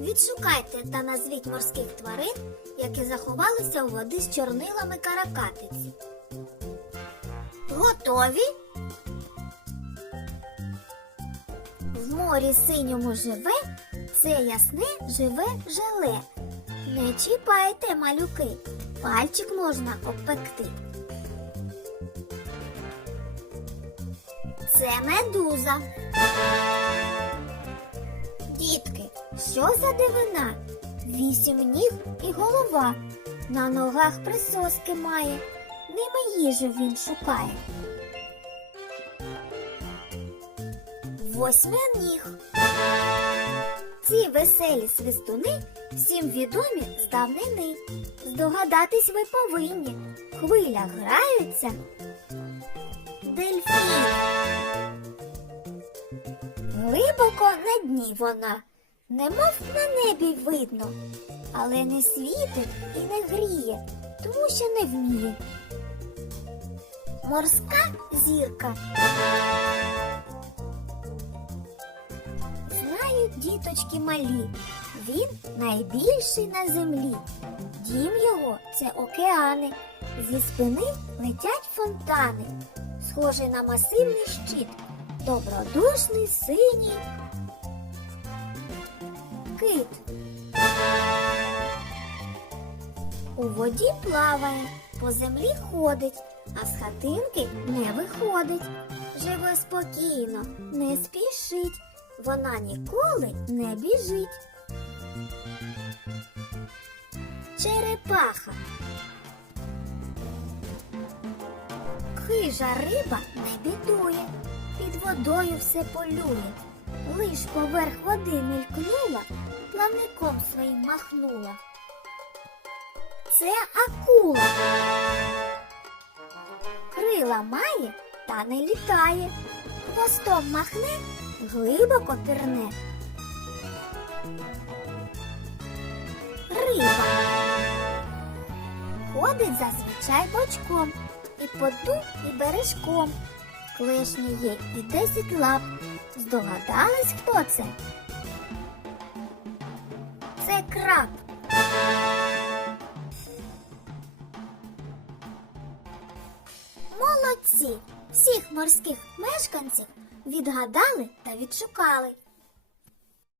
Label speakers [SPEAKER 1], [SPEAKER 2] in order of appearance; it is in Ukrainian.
[SPEAKER 1] Відшукайте та назвіть морських тварин, які заховалися у води з чорнилами каракатиці. Готові? В морі синьому живе, це ясне живе желе. Не чіпайте, малюки, пальчик можна обпекти. Це медуза. Дітки, що за дивина? Вісім ніг і голова. На ногах присоски має. Ними їжу він шукає. Восьминіг. Ці веселі свистуни всім відомі з давнини. Здогадатись ви повинні. В хвилях граються. Дельфін. Глибоко на дні вона, немов на небі видно, але не світить і не гріє, тому що не вміє. Морська зірка. Знають діточки малі, він найбільший на землі. Дім його це океани, зі спини летять фонтани, схожий на масивний щит, добродушний синій кит. У воді плаває, по землі ходить, а з хатинки не виходить. Живе спокійно, не спішить, вона ніколи не біжить. Черепаха. Хижа риба не бідує, водою все полює. Лиш поверх води мелькнула, плавником своїм махнула. Це акула. Крила має та не літає. Хвостом махне, глибоко пірне. Риба. Ходить зазвичай бочком, і по і бережком. Клешні є і десять лап. Здогадались, хто це? Це краб. Молодці! Всіх морських мешканців відгадали та відшукали.